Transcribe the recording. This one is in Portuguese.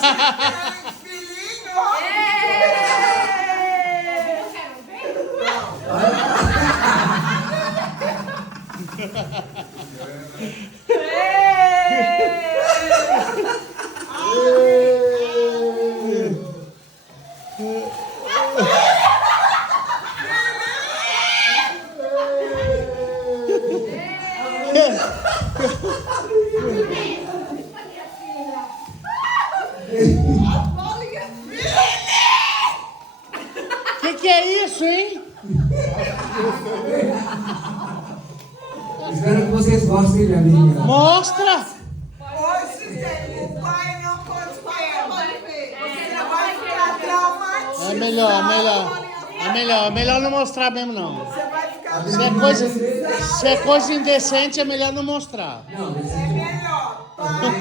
Filhinho! Que é isso, hein? Espero que vocês gostem da minha. Mostra! Hoje tem o pai não pode ver. Você vai ficar traumatizado. É melhor não mostrar mesmo não. Você vai ficar Se é coisa indecente, é melhor não mostrar. Não, É melhor. Pai,